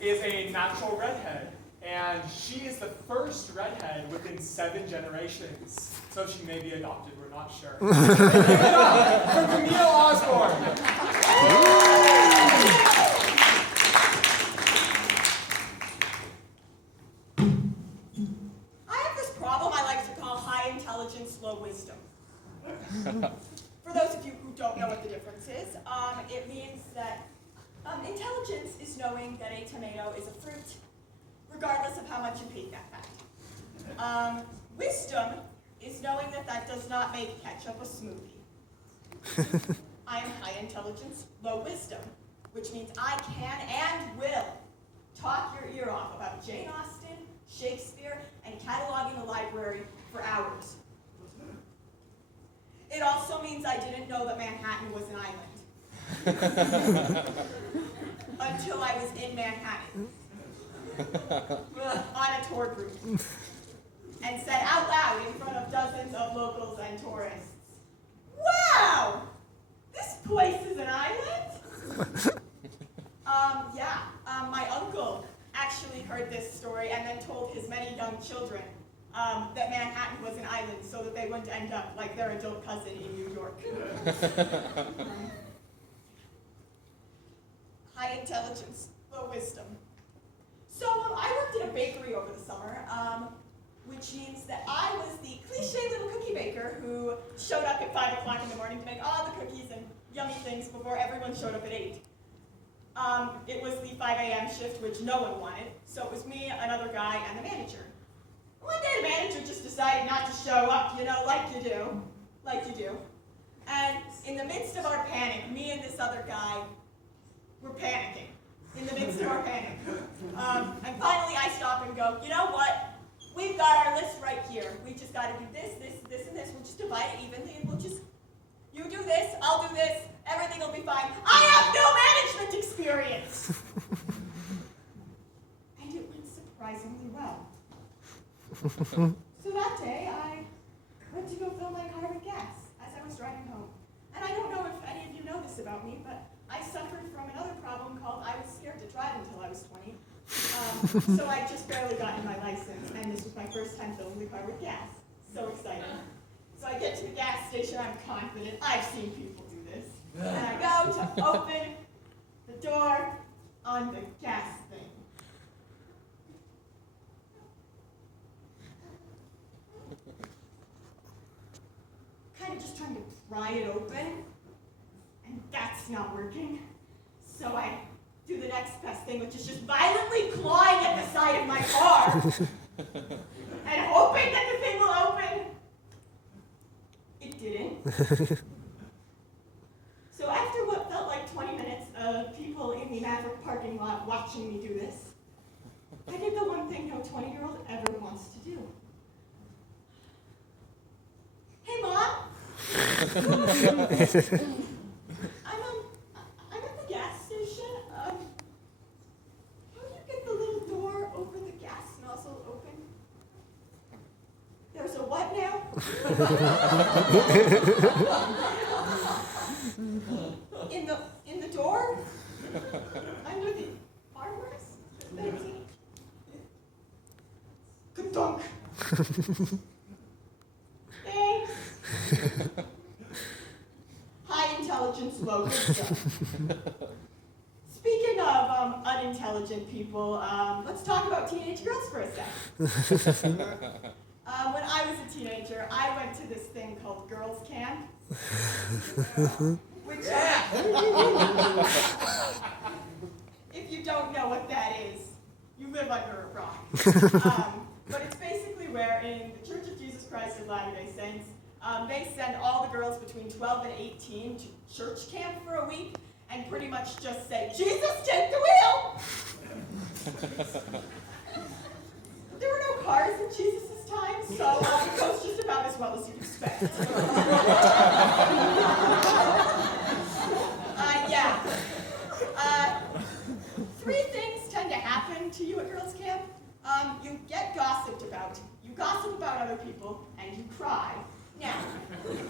is a natural redhead, and she is the first redhead within 7 generations. So she may be adopted, we're not sure. Give it up for Camille Osborne. I have this problem I like to call high intelligence, low wisdom. For those of you who don't know what the difference is, it means that intelligence is knowing that a tomato is a fruit, regardless of how much you hate that fact. Wisdom is knowing that that does not make ketchup a smoothie. I am high intelligence, low wisdom, which means I can and will talk your ear off about Jane Austen, Shakespeare, and cataloging the library for hours. It also means I didn't know that Manhattan was an island. Until I was in Manhattan. On a tour group. And said out loud in front of dozens of locals and tourists, "Wow! This place is an island?" My uncle actually heard this story and then told his many young children that Manhattan was an island so that they wouldn't end up like their adult cousin in New York. High intelligence, low wisdom. So I worked at a bakery over the summer, which means that I was the cliche little cookie baker who showed up at 5 o'clock in the morning to make all the cookies and yummy things before everyone showed up at 8. It was the 5 a.m. shift, which no one wanted, so it was me, another guy, and the manager. One day the manager just decided not to show up, like you do. And in the midst of our panic, me and this other guy were panicking. In the midst of our panic. And finally I stop and go, you know what? We've got our list right here. We just got to do this, and this. We'll just divide it evenly, and we'll just, you do this, I'll do this, everything will be fine. I have no management experience! And it went surprisingly well. So that day, I went to go fill my car with gas as I was driving home. And I don't know if any of you know this about me, but I suffered from another problem called I was scared to drive until I was 20. So I just barely gotten my license, and this was my first time filling the car with gas. So excited. So I get to the gas station, I'm confident, I've seen people do this. And I go to open the door on the gas thing. Kind of just trying to pry it open, and that's not working. So I do the next best thing, which is just violently clawing at the side of my car and hoping that the thing will open. It didn't. So after what felt like 20 minutes of people in the Maverick parking lot watching me do this, I did the one thing no 20-year-old ever wants to do. Hey, Mom. I'm at the gas station. How do you get the little door over the gas nozzle open? There's a what now? In the door? Under the armrest? Good dunk. Thanks. High intelligence, low wisdom. Speaking of unintelligent people, let's talk about teenage girls for a sec. When I was a teenager, I went to this thing called girls' camp. Which, if you don't know what that is, you live under a rock. But it's basically where in the Church of Jesus Christ of Latter-day Saints, they send all the girls between 12 and 18 to church camp for a week and pretty much just say, Jesus, take the wheel! There were no cars in Jesus' time, so it goes just about as well as you'd expect. Three things tend to happen to you at girls' camp. You get gossiped about, you gossip about other people, and you cry. Now, in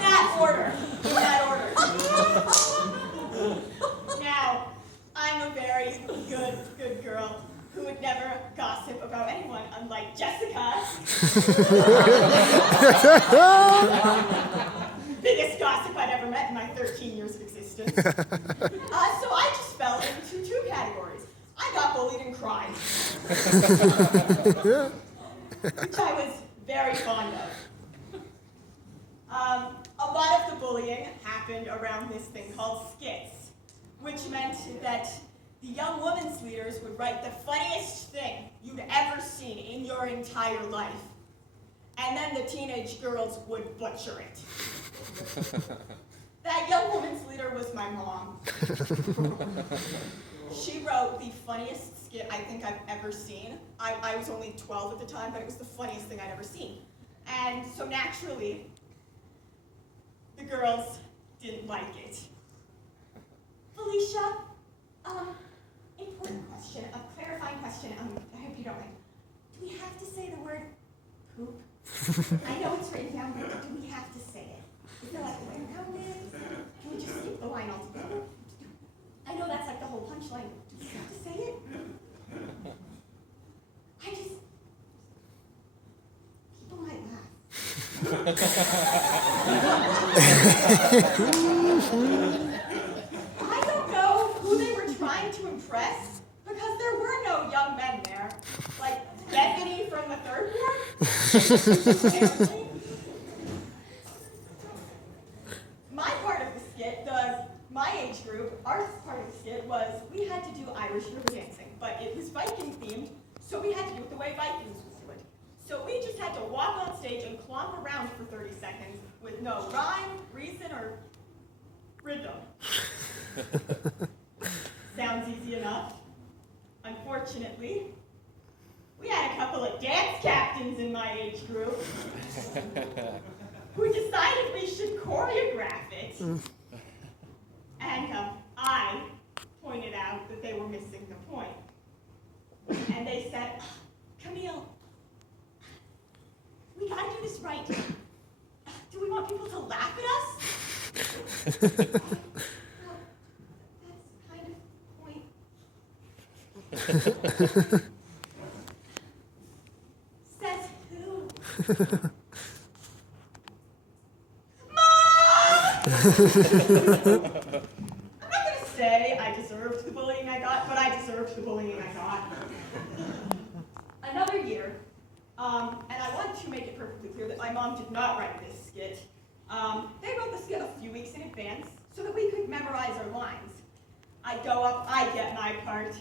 that order. Now, I I'm a very good girl who would never gossip about anyone, unlike Jessica. Biggest gossip I'd ever met in my 13 years of existence. So I just fell into two categories. I got bullied and cried. Which I was very fond of. A lot of the bullying happened around this thing called Skits, which meant that the young women's leaders would write the funniest thing you'd ever seen in your entire life. And then the teenage girls would butcher it. That young woman's leader was my mom. She wrote the funniest skit I think I've ever seen. I was only 12 at the time, but it was the funniest thing I'd ever seen. And so naturally, the girls didn't like it. Felicia, important question, a clarifying question, I hope you don't mind. Do we have to say the word poop? I know it's written down, but do we have to say it? Is there like a way around it? Can we just skip the line altogether? I know that's like the whole punchline. Do we have to say it? People might laugh. I don't know who they were trying to impress, because there were no young men there. Like Bethany from the third ward? Apparently. My part of the skit, my age group, our part of the skit was we had to do Irish river dancing, but it was Viking themed, so we had to do it the way Vikings would do it. So we just had to walk on stage and clomp around for 30 seconds with no rhyme, reason, or rhythm. Sounds easy enough. Unfortunately, we had a couple of dance captains in my age group who decided we should choreograph it. And I pointed out that they were missing the point. And they said, Camille, we gotta do this right. Do we want people to laugh at us? Well, that's kind of the point. Says who? I'm not going to say I deserved the bullying I got, but I deserved the bullying I got. Another year, and I want to make it perfectly clear that my mom did not write this skit. They wrote the skit a few weeks in advance so that we could memorize our lines. I go up, I get my part.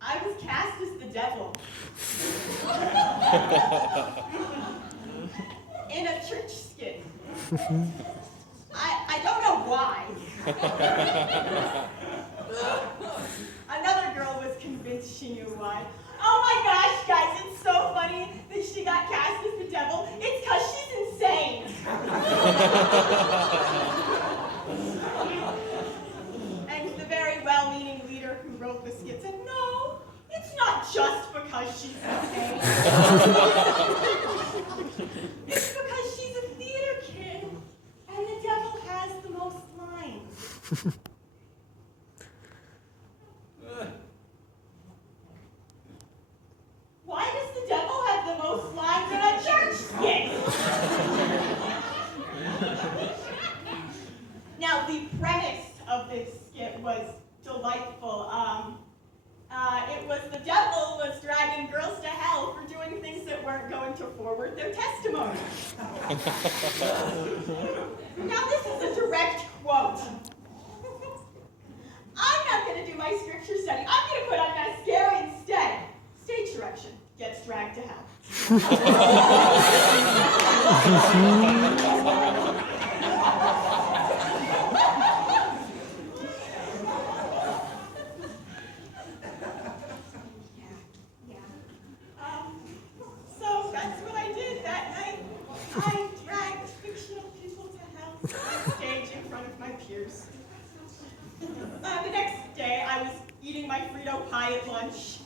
I was cast as the devil. In a church skit. I don't know why. Another girl was convinced she knew why. Oh my gosh, guys, it's so funny that she got cast as the devil. It's because she's insane. And the very well-meaning leader who wrote the skit said, no, it's not just because she's insane. It's because she's a theater kid, and the devil has the most lines. Why does the devil have the most lines in a church skit? Now, the premise of this skit was delightful. It was the devil was dragging girls to hell for doing things that weren't going to forward their testimony. Now, this is a direct quote. I'm not going to do my scripture study. I'm going to put on mascara instead. Stage direction. Gets dragged to hell. So that's what I did that night. I dragged fictional people to hell on stage in front of my peers. The next day, I was eating my Frito pie at lunch,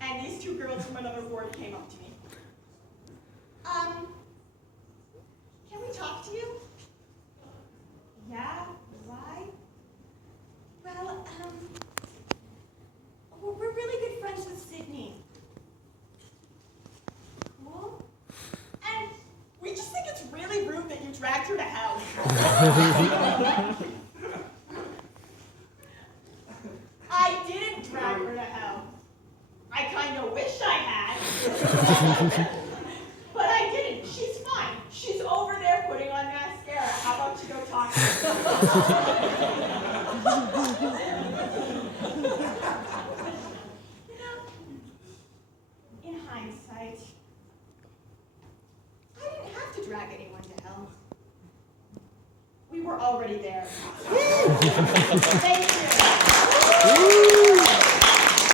and these two girls from another ward came up to me. Can we talk to you? Yeah, why? I didn't drag her to hell. I kind of wish I had. But I didn't. She's fine. She's over there putting on mascara. How about you go talk to her? You know, in hindsight, I didn't have to drag anyone to hell. We were already there. Thank you.